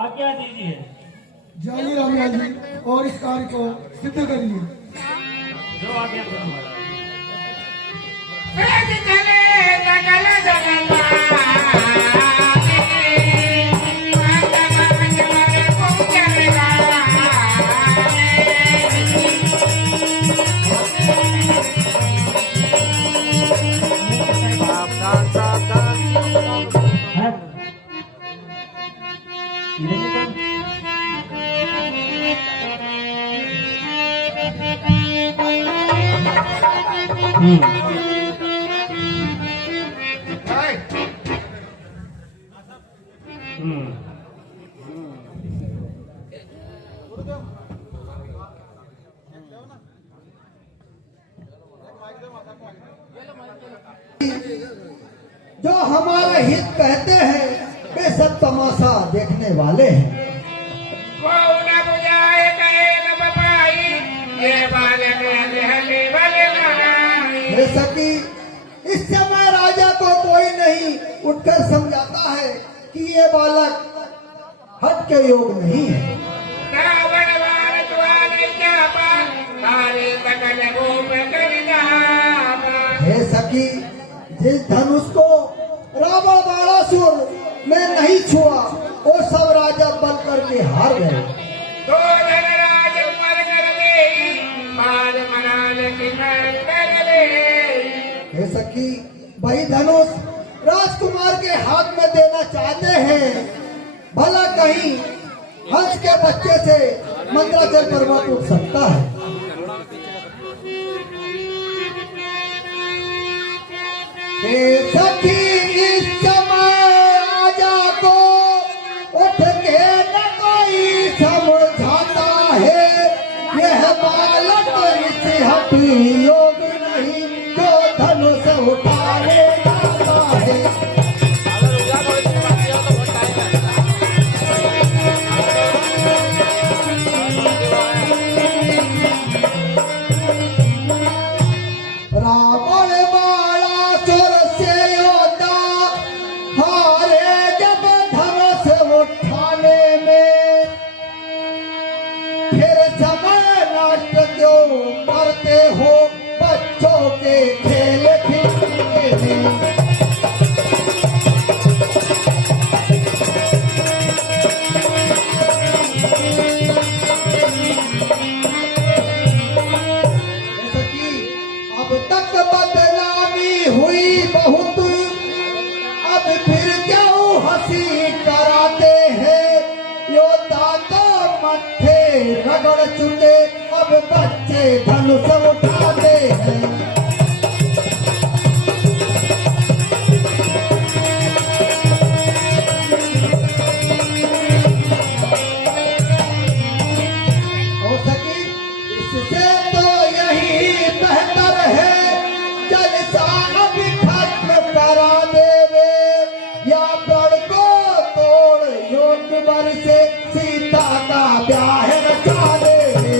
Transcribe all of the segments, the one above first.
आज्ञा दीजिए। जाइए रामया जी और इस कार्य को सिद्ध करिए। जो आज्ञा करूंगा। जो हमारा हित कहते हैं वे सब तमाशा देखने वाले हैं। सकी इस समय राजा को कोई नहीं उठकर समझाता है कि ये बालक हट के योग नहीं है। हे सखी, जिस धनुष को रावण बाणासुर में नहीं छुआ वो सब राजा बल करके हार गए। हे सखी, वही धनुष राजकुमार के हाथ में देना चाहते हैं, भला कहीं हंस के बच्चे से मंदराचल पर्वत उठ सकता है। हे सखी, इस समय राजा को उठ के न कोई समझाता है, यह बालक इसे हटी योग नहीं जो धनुष उठाने जाता है। रावण बाणासुर से योद्धा हारे जब धनुष उठाने में, फिर समय नष्ट क्यों करते हो बच्चों के खेल खेलने में। जैसे कि अब तक बदनामी हुई बहुत, अब फिर क्यों हंसी कराते हैं। योद्धा तो मत्थे रगड़ चुके, अब बच्चे धनुष उठाते हैं। हो सकी इससे तो यही बेहतर है जलसा अब खत्म करा देवे, या प्रण को तोड़ योग बर से सीता का ब्याह रचा देवे।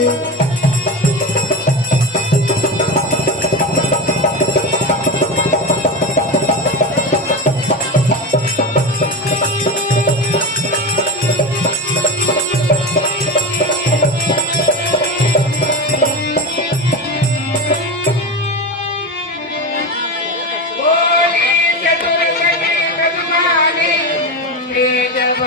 जब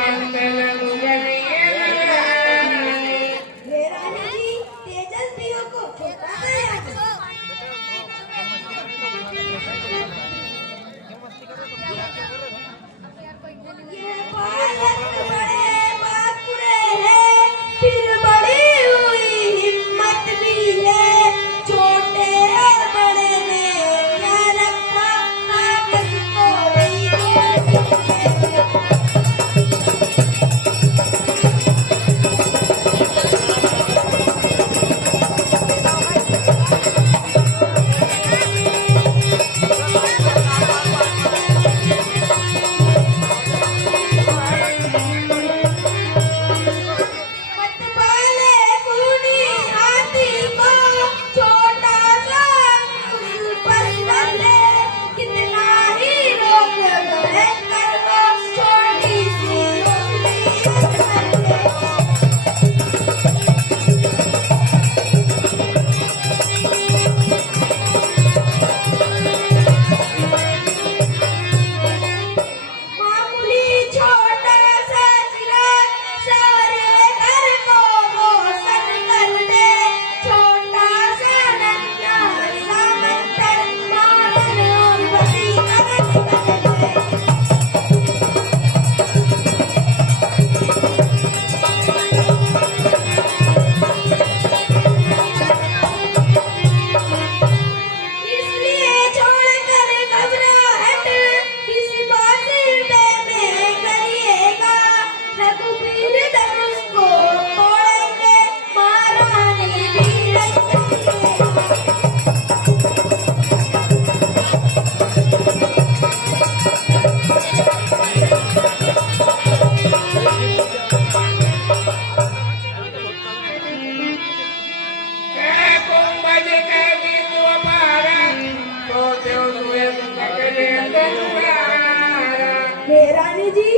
रानी जी,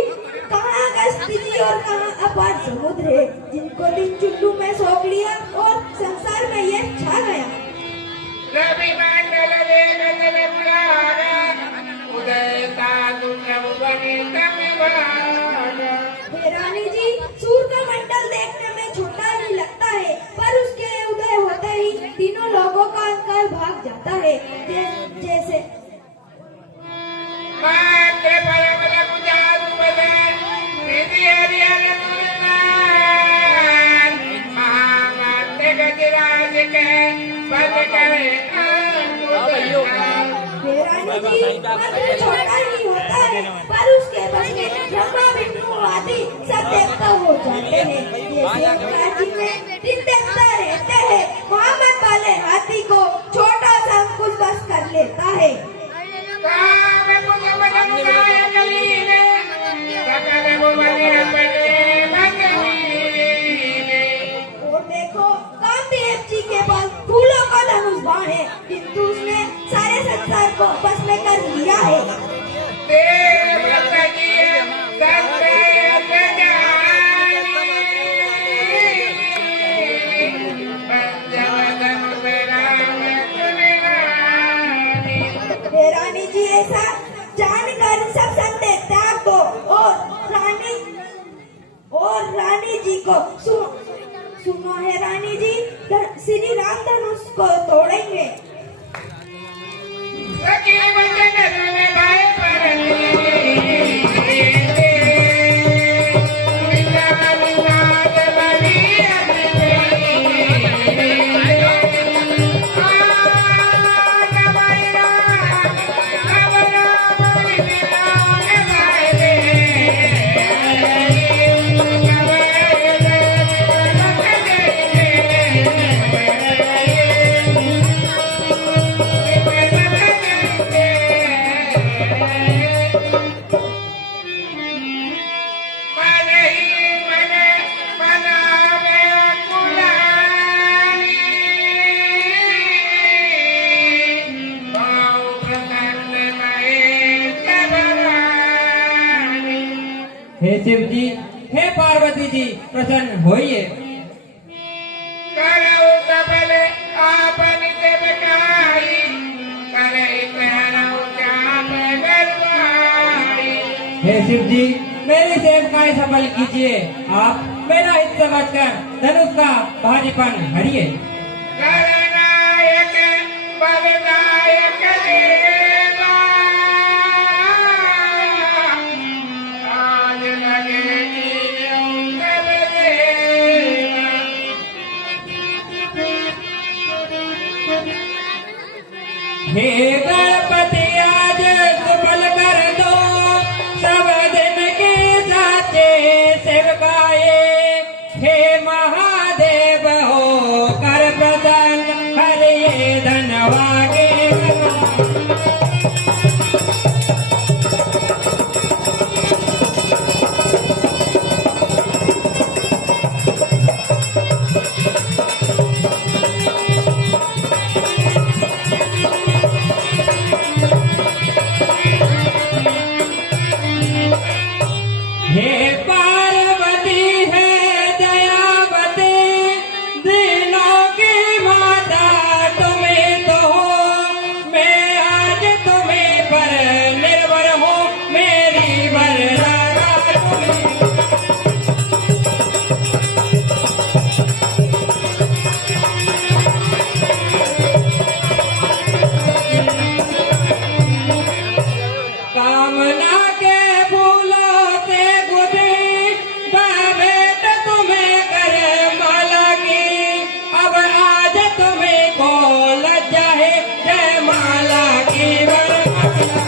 कहाँ अगस्ती जी और कहाँ अपार समुद्र है जिनको दिन चुल्लू में सोख लिया और संसार में ये छा गया। रवि मंडल वेदन पुराण उदयता दुर्लभ वनिता विभाग। हे रानी जी, सूर्य का मंडल देखने में छोटा ही लगता है, पर उसके उदय होते ही तीनों लोगों का अहंकार भाग जाता है। जैसे माते परम रघुजात बले निधि हरिहर दुर्गान महामाते गजराज के बल करे हे रानी जी, मंदिर छोटा ही होता है, पर उसके बस में ब्रह्मा विष्णु आदि सब देवता हो जाते हैं। जैसे राज्य में तीन देवता रहते हैं, मोहम्मद वाले हाथी को छोटा सा अंकुश बस कर लेता है। काम मुझ मन मुझाए कलीने सकल भुवन रपटे भगवीने। और देखो, कामदेव जी के पास फूलों का धनुष बाण है, किंतु उसने सारे संसार को बस में कर लिया है। देव प्रसजिए संजय सजानी पंचवदन विराम सुनिवानी। हे रानी जी, ऐसा जानकर सब संदेह त्याग दो और रानी जी को सुनो है रानी जी, श्री राम धनुष को तोड़ेंगे। सखी वचन सुने भाई परनी हे शिव जी, हे पार्वती जी, प्रसन्न होइए। करौ सबल आपन सेवकाई करे करौ चाप गरवाई। हे शिव जी, मेरी सेवकाई सफल कीजिए। आप मेरा हित समझकर धनुष का भारीपन हरिए। गणनायक बलनायक देवा आज लगेगी अंतर देवा। हे गणपति, आज सफल कर दो सब दिन के साचे सेवकाए। हे महादेव, हो कर प्रसन्न हरिये धनवा के। हे पार्वती है दयावती, दिनों की माता तुम्हें तो हो। मैं आज तुम्हें पर निर्भर हूँ, मेरी वरदाता तुम्हें। कामना के फूलों से गुथी बाबेट तुम्हें कर माला की। अब आज तुम्हें को लज्जा है, जय माला की वरमाला।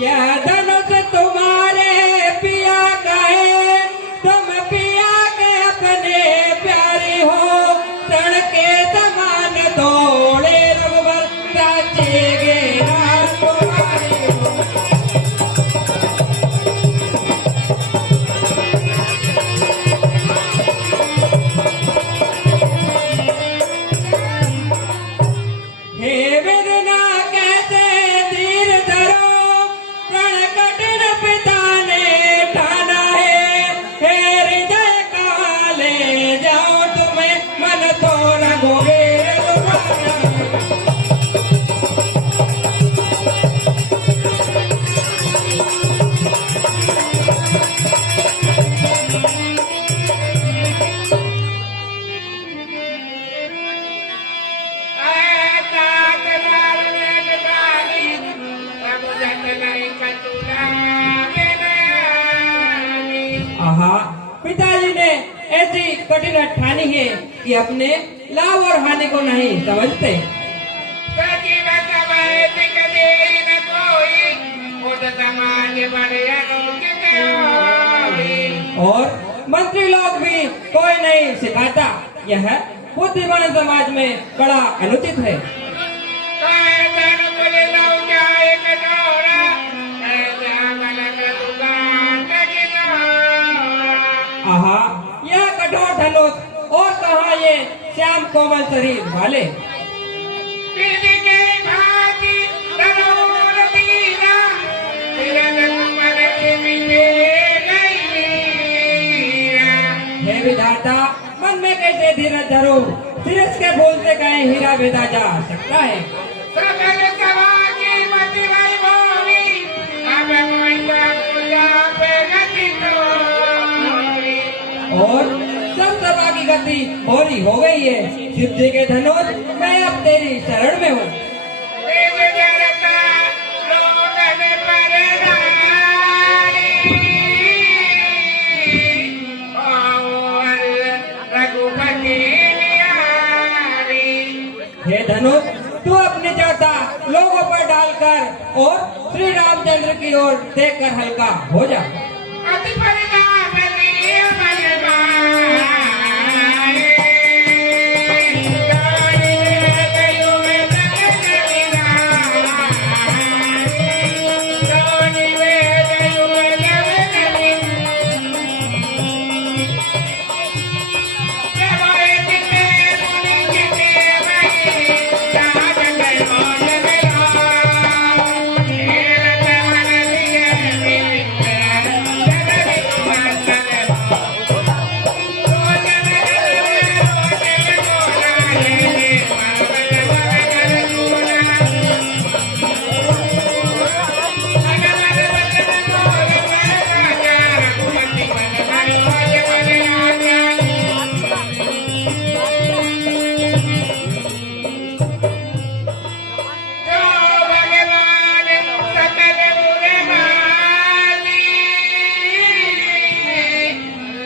यह धनुष तुम्हारे पिया का है, तुम पिया के अपने प्यारे हो। तड़ के समान तोड़े रघुवर साचे गे। कठिन ठानी है कि अपने लाभ और हानि को नहीं समझते। सजीव समाज कदे न कोई, खुद समाज बड़े अनुचित होई। और मंत्री लोग भी कोई नहीं सिखाता, यह बुद्धिमान समाज में बड़ा अनुचित है। कायदन बोले लो जाए कटोरा, ऐसा गलत दुकान कगिनोरा। आहा, यह कठोर धनुष और कहा ये श्याम कोमल शरीर वाले। पीढ़ी के भांति तनोर दीना, तिलक मन के मिले गई। हे विधाता, मन में कैसे धीरज धरो, सिरस के बोलते कहीं हीरा भेदा जा सकता है। सकल समाजी मति वही बोली, अब मोइता पूजा पे गति तोरी। और सब सभा की गति भोरी हो गई है। शिव जी के धनुष, मैं अब तेरी शरण में हूँ। तेज जरता लोगन पर नारी, और रघुपति न्यारी। हे धनुष, तू अपनी जड़ता लोगों पर डालकर और श्री रामचंद्र की ओर देखकर हल्का हो जा। अति परिणाम लिए मन मारे, गाड़ी में गयो में नगद गिराए। गाड़ी में गयो में नगद गिराए। जवाए जिते मुनि जिते वही, राज गए मौज गया। खेलत मन लिए मिलते, जगत कुमार सगरा। रोजन रोजन मोरा ले, मनबल बगल दूरा। मनबल बगल मोर पर राजा, रघुपति बन गए मौज बन राजा। जो भगवान सकल मुरे मानी,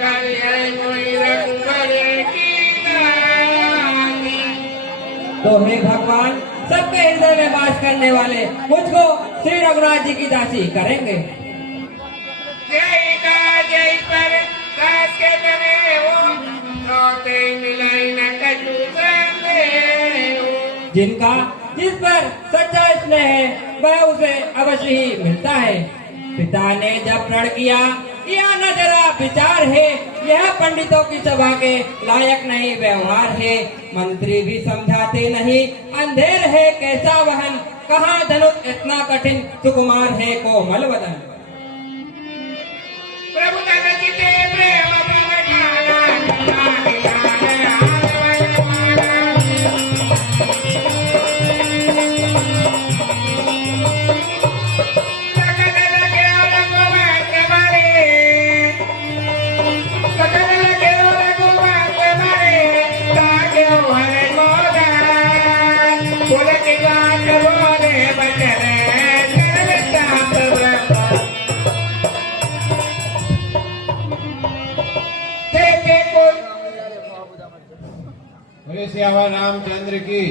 करिए कोई रघुबर की दानी। तो हे भगवान, सबके हृदय में वास करने वाले मुझको श्री रघुनाथ जी की दासी करेंगे। जय का जय पर दास के बने हो, रोते मिलाई न कछु संदेह। जिनका जिस पर सच्चा स्नेह है वह उसे अवश्य ही मिलता है। पिता ने जब प्रण किया, यह न जरा विचार है, यह पंडितों की सभा के लायक नहीं व्यवहार है। मंत्री भी समझाते नहीं, अंधेर है कैसा वहन, कहाँ धनुष इतना कठिन, सुकुमार है कोमल वदन। प्रभु तन चिते प्रेम बन सकल लगे रघुवंश मरे, सकल लगे रघुवंश मरे। ताके हरे मोदान, पुलक गात बोले बचरे, निर्विचाप व्रत। देखे को बोले सियावर रामचंद्र की